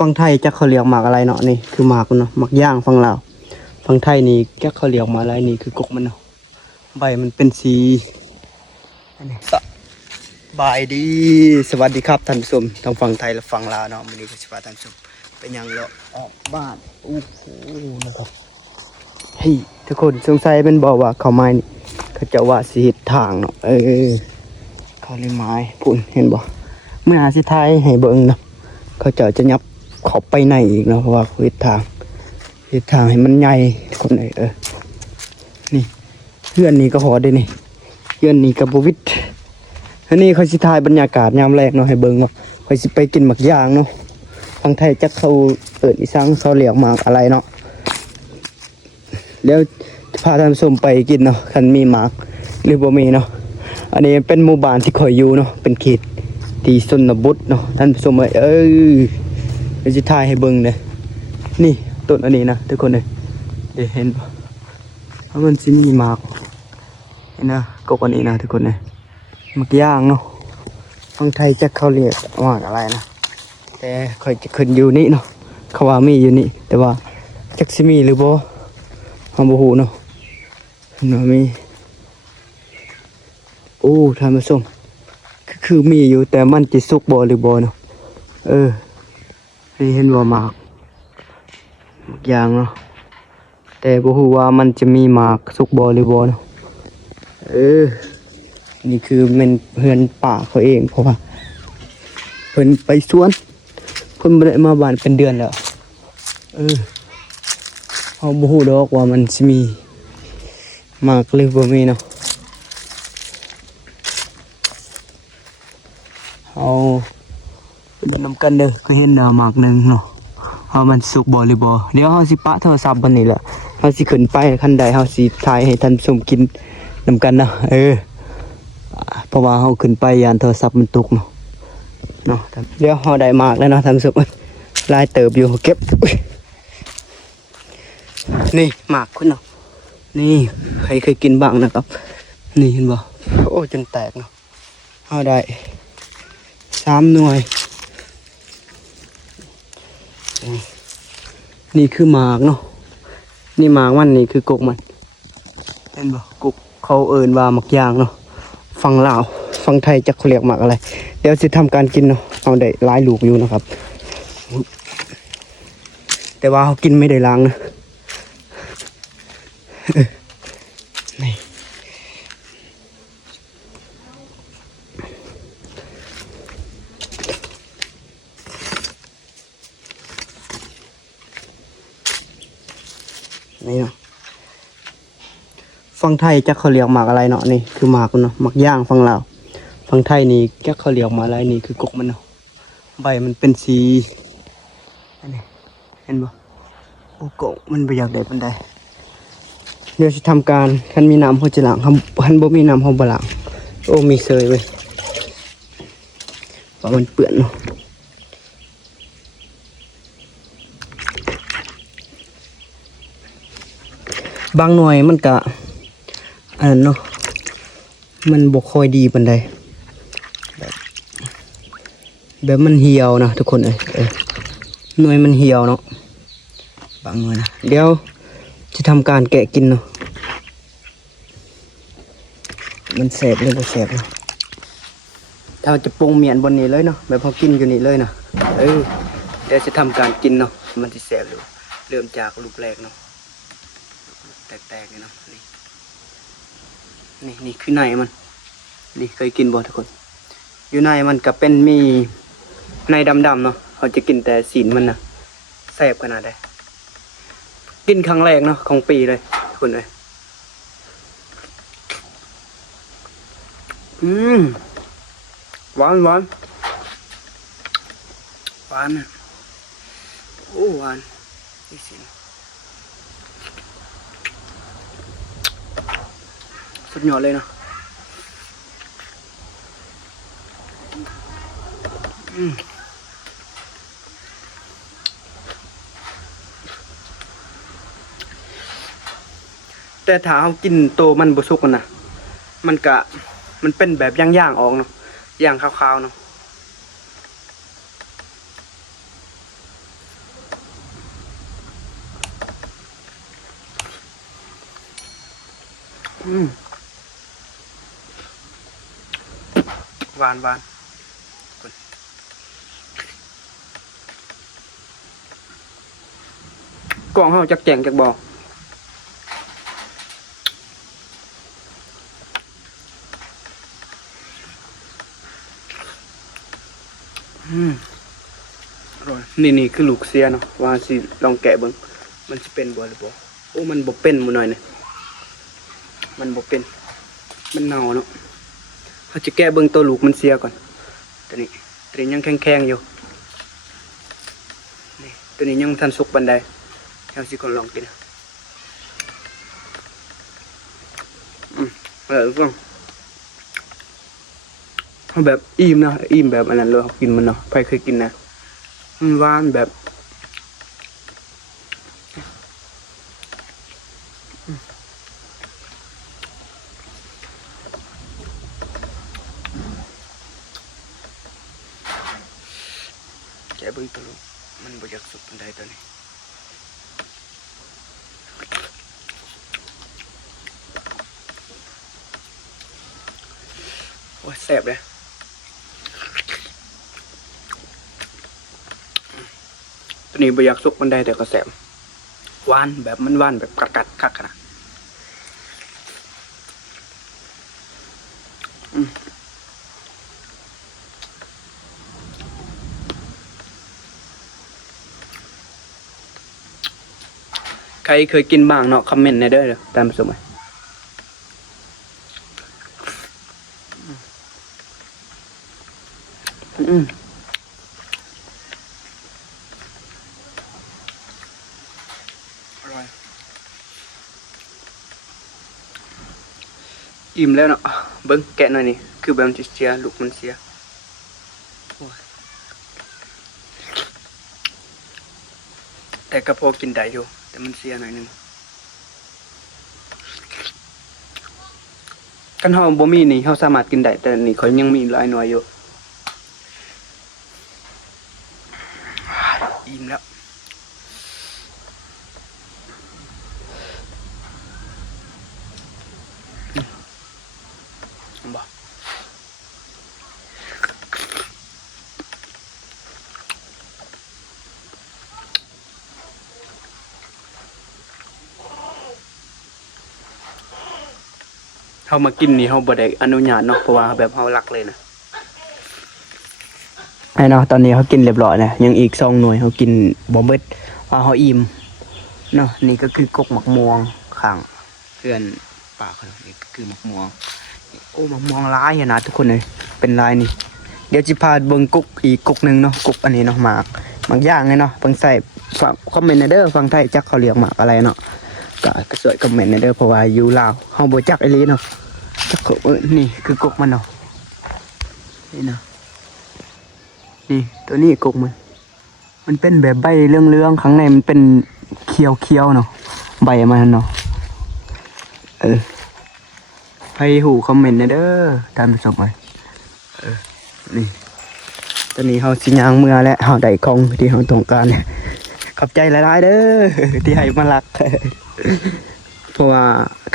ฝั่งไทยจะเขาเรียกหมากอะไรเนาะนี่คือหมากเนาะหมากย่างฝั่งลาวฝั่งไทยนี่จะเขาเรียกหมากอะไรนี่คือกกมันเนาะใบมันเป็นสีอันนี้สบายดีสวัสดีครับท่านผู้ชมทางฝั่งไทยและฝั่งลาวเนาะวันนี้ก็จะพาท่านผู้ชมไปยังเลาะออกบ้านโอ้โหนะครับเฮ้ยทุกคนสงสัยเป็นบอกว่าเขาไม้นี่เขาจะว่าสีทางเนาะเขาเลยไม้พุ่นเห็นบ่เมื่อหาสิไทยให้เบิ่งเนาะเขาจะยับขอบไปในอีกเนาะเพราะว่าเขาเฮ็ดทางให้มันใหญ่คนไหนนี่เพื่อนนี่ก็หอได้นี่เพื่อนนี่กับวิทย์อันนี้เขาสิถ่ายบรรยากาศยามแรกเนาะให้เบิ่งเนาะเขาสิไปกินหมักย่างเนาะฝั่งไทยจักเขาอีสังเขาเรียกหมากอะไรเนาะแล้วพาท่านผู้ชมไปกินเนาะคันมีหมากหรือบ่มีเนาะอันนี้เป็นหมู่บ้านที่คอยอยู่เนาะเป็นเขตที่ชนบทเนาะท่านผู้ชมเราจะถ่ายให้เบิ่งเลยนี่ต้นอันนี้นะทุกคนเลยเดี๋ยวเห็นป่ะเพราะมันสิมีหมากเห็นนะกกอันนี้นะทุกคนเลยหมากย่างเนาะฝั่งไทยจะเขาเรียกหมากอะไรนะแต่คอยจะขึ้นอยู่นี่เนาะเขาว่ามีอยู่นี่แต่ว่าจักสิมีหรือบ่ฮาบ่ฮู้เนาะมีโอ้ท่านผู้ชมคือมีอยู่แต่มันจะสุกบ่หรือบ่เนาะนี่เห็นว่าหมากอย่างเนาะแต่บ่ฮู้ว่ามันจะมีหมากสุกบ่หรือบ่เนาะนี่คือมันเฮือนป่าเขาเองเพราะว่าเพิ่นไปสวนเพิ่นบ่ได้มาบ้านเป็นเดือนแล้วเฮาบ่ฮู้ดอกว่ามันสิมีหมากหรือบ่มีเนาะเอานำกันเด้อก็เห็นหมากหนึ่งเนาะว่ามันสุกบ่หรือบ่เดี๋ยวเฮาสิปะโทรศัพท์บัดนี้แหละเฮาสิขึ้นไปคันใดเฮาสิถ่ายให้ท่านผู้ชมกินนำกันนะเพราะว่าเฮาขึ้นไปยานโทรศัพท์มันตกเนาะเดี๋ยวเฮาได้หมากแล้วเนาะท่านผู้ชมลายเติบอยู่เก็บนี่หมากคุณเนาะนี่ใครเคยกินบ้างนะครับนี่เห็นบ่โอ้จนแตกเนาะเฮาได้3 หน่วยนี่คือหมากเนาะนี่หมากมันนี่คือกกมันเห็นบ่กกเขาเอิ้นว่าหมากยางเนาะฝั่งลาวฝั่งไทยจะเขาเรียกหมากอะไรเดี๋ยวจะทำการกินเนาะเอาได้หลายลูกอยู่นะครับแต่ว่าเขากินไม่ได้ล้างนะนี่เนาะฝั่งไทยจะเขาเรียกหมากอะไรเนาะนี่คือหมากเนาะหมากย่างฝั่งลาวฝั่งไทยนี่จะเขาเรียกหมากอะไรนี่คือกกมันเนาะใบมันเป็นสีอันนี้เห็นบ่โอ้กกมันไปอยากได้ปานใดเดี๋ยวจะทำการคันมีน้ำเขาจะล้างคันบ่มีน้ำเขาบ่ล้างโอ้มีเซยเว้ยเพราะมันเปื้อนเนาะบางหน่วยมันก็อันนั้นเนาะมันบ่ค่อยดีปานใดแบบมันเหี่ยวนะทุกคนหน่วยมันเหี่ยวเนาะบางหน่วยนะเดี๋ยวจะทำการแกะกินเนาะมันแสบเลยบ่แสบเนาะถ้าจะปรุงเมียนบนนี้เลยเนาะแบบพอกินอยู่นี่เลยนะเดี๋ยวจะทำการกินเนาะมันจะแสบอยู่เริ่มจากลูกแรกเนาะแตกๆเลยเนาะนี่คือในมันนี่เคยกินบ่ทุกคนอยู่ในมันก็เป็นมีในดำๆเนาะเขาจะกินแต่ศีลมันนะแซ่บขนาดใดกินครั้งแรกเนาะของปีเลยทุกคนเลยหวานหวานอ่ะโอ้หวานนี่สิสุดยอดเลยเนาะแต่ถ้าเรากินโตมันบุสุกนะมันเป็นแบบย่างๆออกเนาะย่างขาวๆเนาะ หวานกล่องเฮาจักแจงจักบอกอร่อยนี่คือลูกเสียเนาะว่าสิลองแกะเบิ่งมันสิเป็นบ่หรือบ่โอ้มันบ่เป็นมื้อหน่อยเนี่ยมันบ่เป็นมันเน่าเนาะเขาจะแกะเบิ่งตัวลูกมันเสียก่อนตัวนี้ยังแข็งๆอยู่นี่ตัวนี้ยังบ่ทันสุกปานใดเฮาสิคนลองกินฟังเขาแบบอิ่มนะอิ่มแบบอันนั้นเลยกินมันเนาะใครเคยกินนะมันหวานแบบแกะเบิ่งตัวลูกมันบ่อยากสุกปานใดตัวนี้โอ้ยแซ่บเลยตัวนี้บ่อยากสุกปานใดแต่ก็แซ่บหวานแบบมันหวานแบบกัดคักนะใครเคยกินบ้างเนาะคอมเมนต์ในเด้อตามสมัยอร่อยอิ่มแล้วเนาะเบิ้งแกะหน่อยนี่คือแบบจะเสียลูกมันเสียแต่ก็พอกินได้อยู่แต่มันเสียหน่อยนึงกันเฮาบ่มีนี่เฮาสามารถกินได้แต่นี่เขายังมีหลายหน่วยอยู่อิ่มแล้วบ่เฮามากินนี่เฮาบ่ได้อนุญาตเนาะเพราะว่าแบบเฮารักเลยนะไอ้เนาะตอนนี้เขากินเรียบร้อยนะยังอีก2 หน่วยเขากินบ่เบิดว่าเขาอิ่มเนาะนี่ก็คือกกหมักม่วงข้างเพื่อนป่าเขานี่ก็คือหมักม่วงโอ้หมักม่วงร้ายนะทุกคนเลยเป็นลายนี่เดี๋ยวจะพาเบิ่งกกอีกกกนึงเนาะกกอันนี้เนาะหมากย่างเลยเนาะฟังใส่ฟังคอมเมนต์ในเด้อฟังไทยจักเขาเรียกหมากอะไรเนาะก็สวยคอมเมนต์ในเด้อเพราะว่าอยู่ลาวเฮาบ่จักไอ้ลีเนาะจักนี่คือกกมันเนาะนี่เนาะนี่ตัวนี้กกมันเป็นแบบใบเรื่องๆข้างในมันเป็นเขียวๆเนาะใบมันเนาะให้หูคอมเมนต์นะเด้อตามจบเลยนี่ตอนนี้เขาสิย่างเมื่อและเขาได้ของที่เขาต้องการเนี่ยขอบใจหลายๆเด้อที่ให้มารักเพราะว่า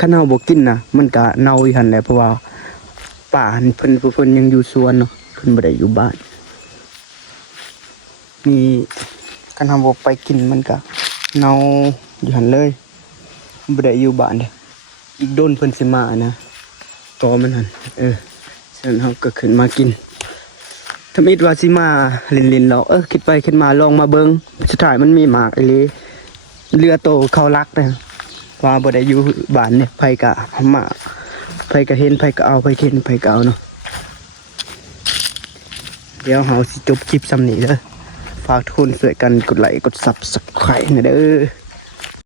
ข้าวเน่าบกินนะมันก็เน่าอีกหันแหละเพราะว่าป่าเพิ่นยังอยู่สวนเนาะเพิ่นบ่ได้อยู่บ้านมีการทำบไปกินมันก็เน่าอยู่หันเลยบ่ได้อยู่บ้านเด้อีกโดนเพิ่นสิมานะตอมันหันฉะนั้นเฮาก็ขึ้นมากินถ้ามิดว่าสิมาลินๆเราคิดไปคิดมาลองมาเบิ่งสุดท้ายมันมีหมากอีหลีเรือโตเขารักนะว่าบ่ได้อยู่บ้านเนี่ยไผก็หมากไผก็เห็นไผก็เอาไผเห็นไผก็เอาเนาะเดี๋ยวเฮาสิจบคลิปซ้ำนี้เด้อฝากทุกคนช่วยกันกดไลค์กด Subscribe นะเด้อ